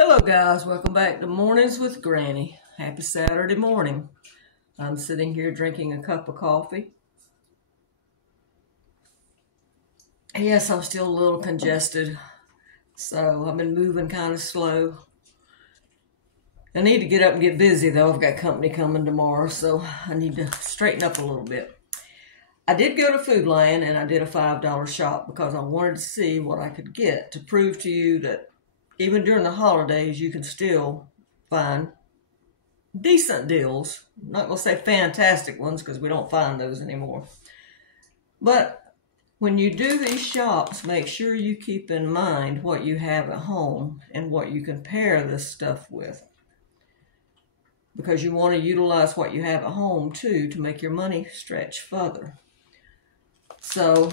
Hello guys, welcome back to Mornings with Granny. Happy Saturday morning. I'm sitting here drinking a cup of coffee. Yes, I'm still a little congested, so I've been moving kind of slow. I need to get up and get busy though. I've got company coming tomorrow, so I need to straighten up a little bit. I did go to Food Lion and I did a $5 shop because I wanted to see what I could get to prove to you that even during the holidays, you can still find decent deals. I'm not going to say fantastic ones because we don't find those anymore. But when you do these shops, make sure you keep in mind what you have at home and what you can pair this stuff with. Because you want to utilize what you have at home too to make your money stretch further. So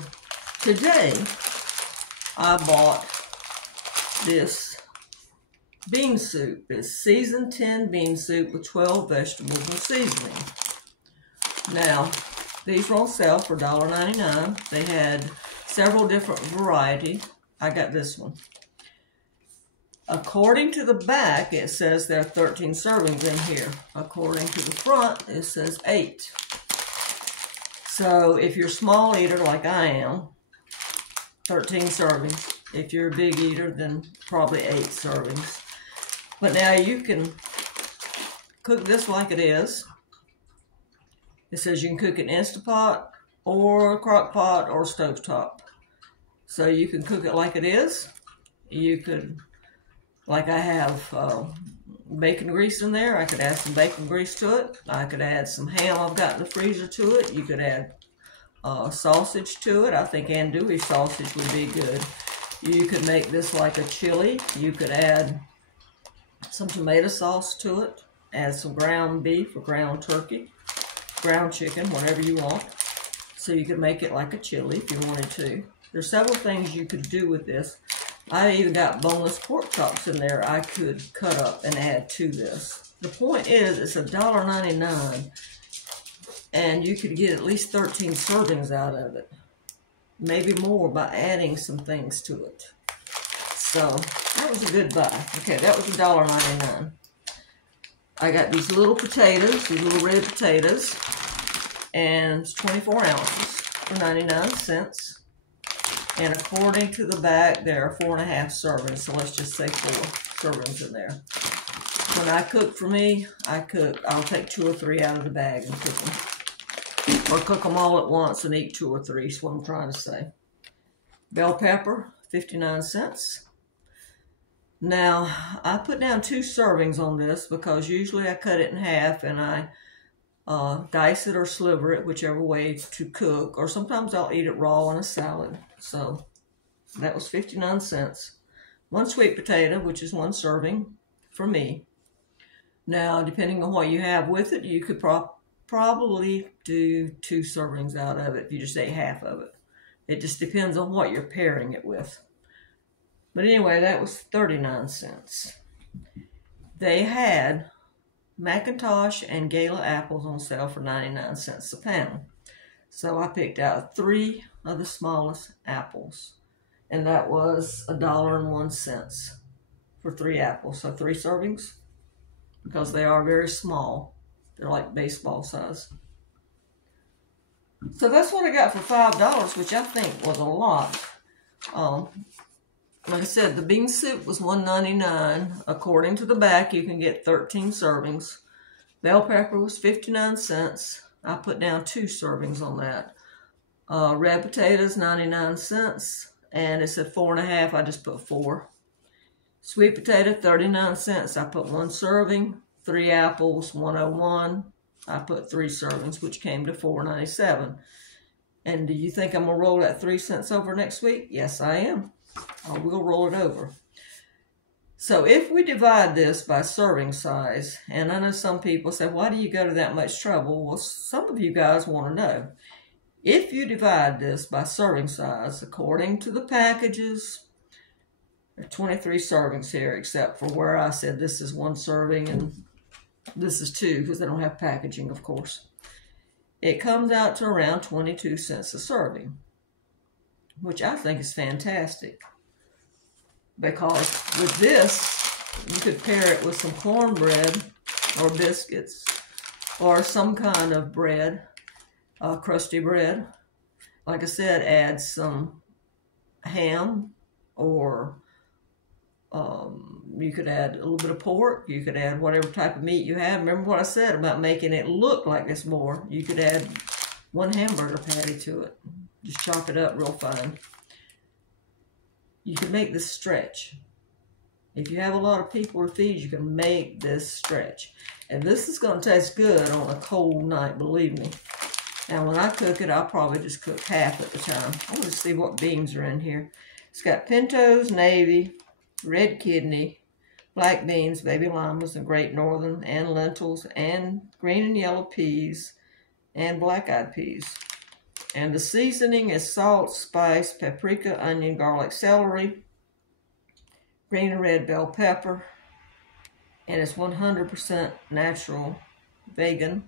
today, I bought this bean soup. It's seasoned 10 bean soup with 12 vegetables and seasoning. Now, these were on sale for $1.99. They had several different varieties. I got this one. According to the back, it says there are 13 servings in here. According to the front, it says 8. So if you're a small eater like I am, 13 servings. If you're a big eater, then probably 8 servings. But now you can cook this like it is. It says you can cook it in Instapot or crock pot or stovetop. So you can cook it like it is. You could, like I have bacon grease in there. I could add some bacon grease to it. I could add some ham I've got in the freezer to it. You could add sausage to it. I think andouille sausage would be good. You could make this like a chili. You could add some tomato sauce to it. Add some ground beef or ground turkey, ground chicken, whatever you want. So you could make it like a chili if you wanted to. There's several things you could do with this. I even got boneless pork chops in there I could cut up and add to this. The point is, it's $1.99, and you could get at least 13 servings out of it. Maybe more by adding some things to it. So that was a good buy. Okay, that was $1.99. I got these little potatoes, these little red potatoes, and it's 24 ounces for 99 cents. And according to the back, there are 4.5 servings, so let's just say 4 servings in there. When I cook for me, I'll take 2 or 3 out of the bag and cook them. Or cook them all at once and eat 2 or 3, is what I'm trying to say. Bell pepper, 59 cents. Now, I put down 2 servings on this because usually I cut it in half and I dice it or sliver it, whichever way to cook. Or sometimes I'll eat it raw in a salad. So, that was 59 cents. 1 sweet potato, which is 1 serving for me. Now, depending on what you have with it, you could probably do 2 servings out of it if you just ate half of it. It just depends on what you're pairing it with. But anyway, that was 39 cents. They had McIntosh and Gala apples on sale for 99 cents a pound. So I picked out 3 of the smallest apples. And that was $1.01 for 3 apples. So 3 servings, because they are very small. They're like baseball size. So that's what I got for $5, which I think was a lot. Like I said, the bean soup was $1.99. According to the back, you can get 13 servings. Bell pepper was 59 cents. I put down 2 servings on that. Red potatoes, 99 cents. And it said 4.5. I just put 4. Sweet potato, 39 cents. I put 1 serving. 3 apples, 101. I put 3 servings, which came to $4.97. And do you think I'm going to roll that 3 cents over next week? Yes, I am. I will roll it over. So if we divide this by serving size, and I know some people say, why do you go to that much trouble? Well, some of you guys want to know. If you divide this by serving size, according to the packages, there are 23 servings here, except for where I said this is 1 serving and this is 2, because they don't have packaging, of course. It comes out to around 22 cents a serving, which I think is fantastic. Because with this, You could pair it with some cornbread or biscuits or some kind of bread, crusty bread. Like I said, add some ham, or you could add a little bit of pork. You could add whatever type of meat you have. Remember what I said about making it look like it's more. You could add 1 hamburger patty to it. Just chop it up real fine. You can make this stretch. If you have a lot of people to feed, you can make this stretch. And this is going to taste good on a cold night, believe me. Now, when I cook it, I'll probably just cook half at the time. I want to see what beans are in here. It's got pintos, navy, red kidney, black beans, baby limas, and great northern, and lentils, and green and yellow peas, and black-eyed peas. And the seasoning is salt, spice, paprika, onion, garlic, celery, green and red bell pepper, and it's 100% natural, vegan,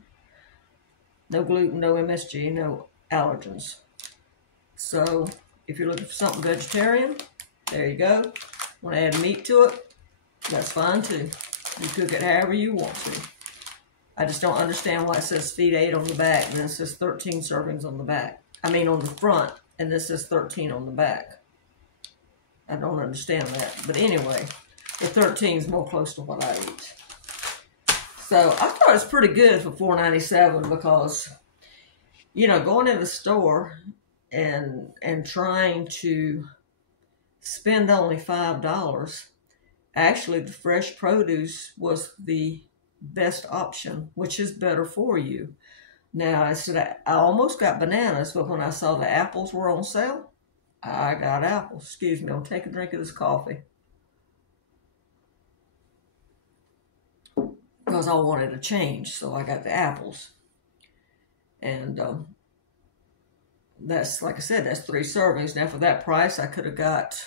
no gluten, no MSG, no allergens. So if you're looking for something vegetarian, there you go. Want to add meat to it? That's fine too. You cook it however you want to. I just don't understand why it says feed 8 on the back and then it says 13 servings on the back. I mean on the front, and this says 13 on the back. I don't understand that. But anyway, the 13 is more close to what I eat. So I thought it was pretty good for $4.97 because, you know, going in the store and trying to spend only $5, actually the fresh produce was the best option, which is better for you. Now, I said I almost got bananas, but when I saw the apples were on sale, I got apples. Excuse me, I'll take a drink of this coffee. Because I wanted a change, so I got the apples. And that's, like I said, that's 3 servings. Now, for that price, I could have got,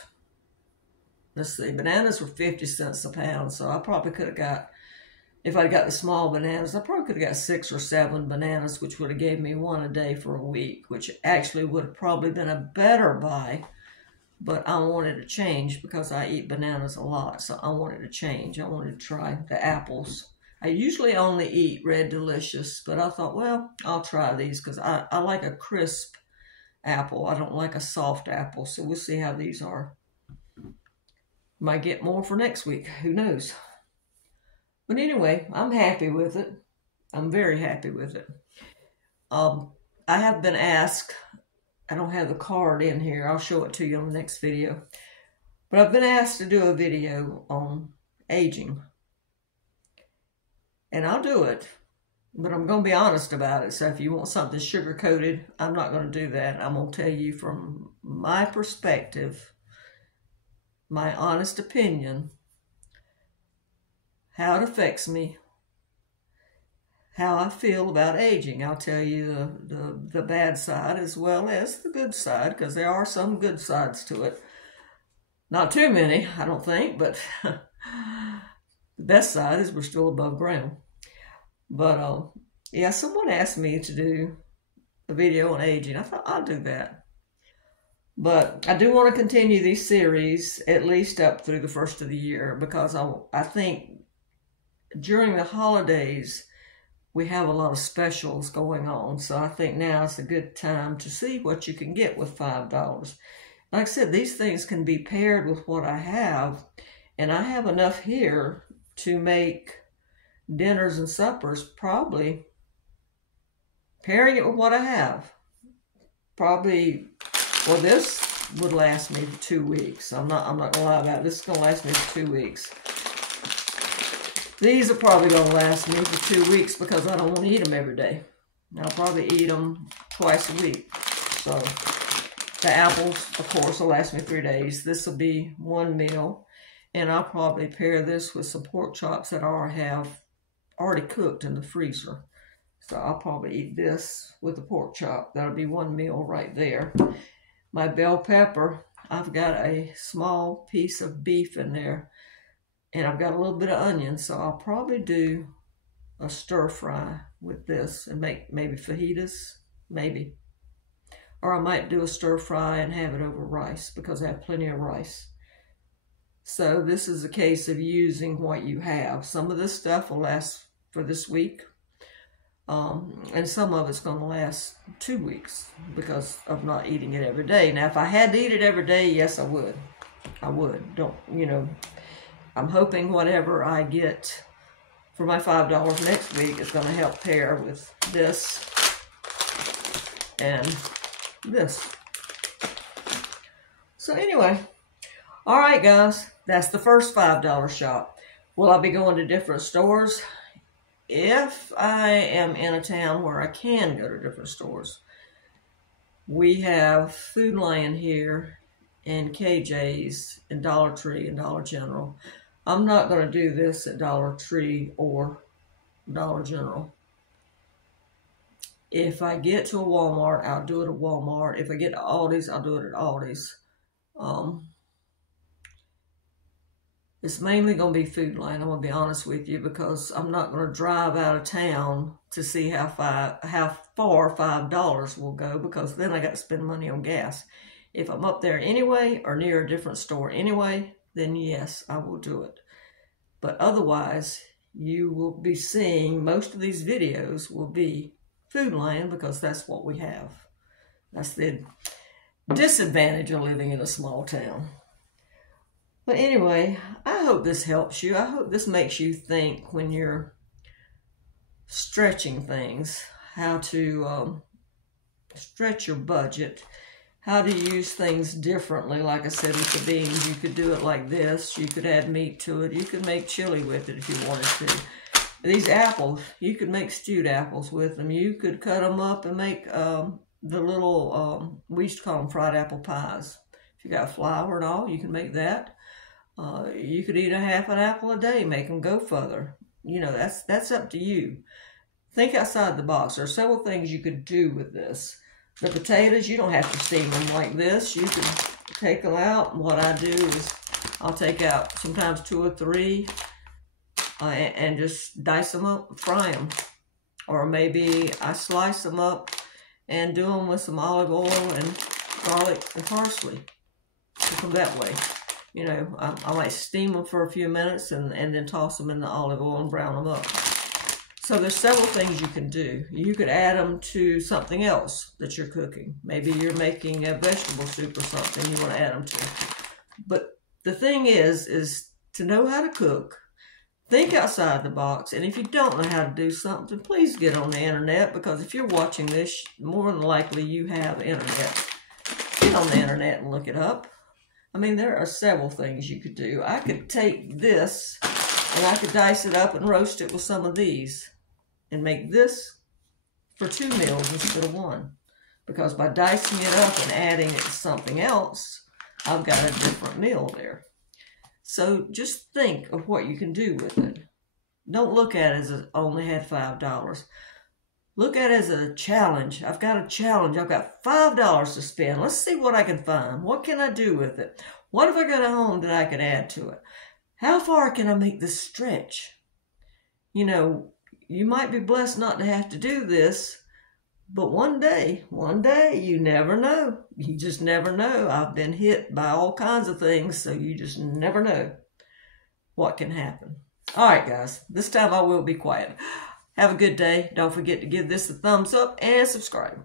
let's see, bananas were 50 cents a pound, so I probably could have got, if I'd got the small bananas, I probably could have got 6 or 7 bananas, which would have gave me 1 a day for a week, which actually would have probably been a better buy. But I wanted to change because I eat bananas a lot, so I wanted to change. I wanted to try the apples. I usually only eat Red Delicious, but I thought, well, I'll try these because I like a crisp apple. I don't like a soft apple, so we'll see how these are. Might get more for next week. Who knows? But anyway, I'm happy with it. I'm very happy with it. I have been asked, I don't have the card in here. I'll show it to you on the next video. But I've been asked to do a video on aging. And I'll do it, but I'm going to be honest about it. So if you want something sugar-coated, I'm not going to do that. I'm going to tell you from my perspective, my honest opinion, how it affects me, how I feel about aging. I'll tell you the bad side as well as the good side, because there are some good sides to it. Not too many, I don't think, but the best side is we're still above ground. But, yeah, someone asked me to do a video on aging. I thought I'll do that. But I do want to continue these series at least up through the first of the year, because I think during the holidays we have a lot of specials going on. So I think now is a good time to see what you can get with $5. Like I said, these things can be paired with what I have, and I have enough here to make dinners and suppers, probably pairing it with what I have. Probably, well, this would last me for 2 weeks. I'm not gonna lie about it. This is gonna last me for 2 weeks. These are probably gonna last me for 2 weeks because I don't want to eat them every day. I'll probably eat them twice a week. So the apples, of course, will last me 3 days. This will be 1 meal. And I'll probably pair this with some pork chops that I have already cooked in the freezer. So I'll probably eat this with the pork chop. That'll be 1 meal right there. My bell pepper, I've got a small piece of beef in there. And I've got a little bit of onion. So I'll probably do a stir fry with this and make maybe fajitas, maybe. Or I might do a stir fry and have it over rice because I have plenty of rice. So this is a case of using what you have. Some of this stuff will last for this week. And some of it's going to last 2 weeks because of not eating it every day. Now, if I had to eat it every day, yes, I would. I would. Don't, you know, I'm hoping whatever I get for my $5 next week is going to help pair with this and this. So anyway, all right, guys, that's the first $5 shop. Will I be going to different stores? If I am in a town where I can go to different stores. We have Food Lion here and KJ's and Dollar Tree and Dollar General. I'm not going to do this at Dollar Tree or Dollar General. If I get to a Walmart, I'll do it at Walmart. If I get to Aldi's, I'll do it at Aldi's. It's mainly going to be Food Lion, I'm going to be honest with you, because I'm not going to drive out of town to see how far $5 will go, because then I got to spend money on gas. If I'm up there anyway, or near a different store anyway, then yes, I will do it. But otherwise, you will be seeing, most of these videos will be Food Lion, because that's what we have. That's the disadvantage of living in a small town. But anyway, I hope this helps you. I hope this makes you think when you're stretching things, how to stretch your budget, how to use things differently. Like I said with the beans, you could do it like this. You could add meat to it. You could make chili with it if you wanted to. These apples, you could make stewed apples with them. You could cut them up and make the little, we used to call them fried apple pies. If you got flour and all, you can make that. You could eat a half an apple a day, make them go further. You know, that's up to you. Think outside the box. There are several things you could do with this. The potatoes, you don't have to steam them like this. You can take them out. And what I do is I'll take out sometimes 2 or 3 and just dice them up, fry them. Or maybe I slice them up and do them with some olive oil and garlic and parsley. Cook them that way. You know, I might steam them for a few minutes and then toss them in the olive oil and brown them up. So there's several things you can do. You could add them to something else that you're cooking. Maybe you're making a vegetable soup or something you want to add them to. But the thing is to know how to cook, think outside the box, and if you don't know how to do something, please get on the internet, because if you're watching this, more than likely you have internet. Get on the internet and look it up. I mean, there are several things you could do. I could take this and I could dice it up and roast it with some of these and make this for 2 meals instead of 1. Because by dicing it up and adding it to something else, I've got a different meal there. So just think of what you can do with it. Don't look at it as I only had $5. Look at it as a challenge. I've got a challenge. I've got $5 to spend. Let's see what I can find. What can I do with it? What have I got at home that I can add to it? How far can I make this stretch? You know, you might be blessed not to have to do this, but one day, you never know. You just never know. I've been hit by all kinds of things, so you just never know what can happen. All right, guys. This time I will be quiet. Have a good day. Don't forget to give this a thumbs up and subscribe.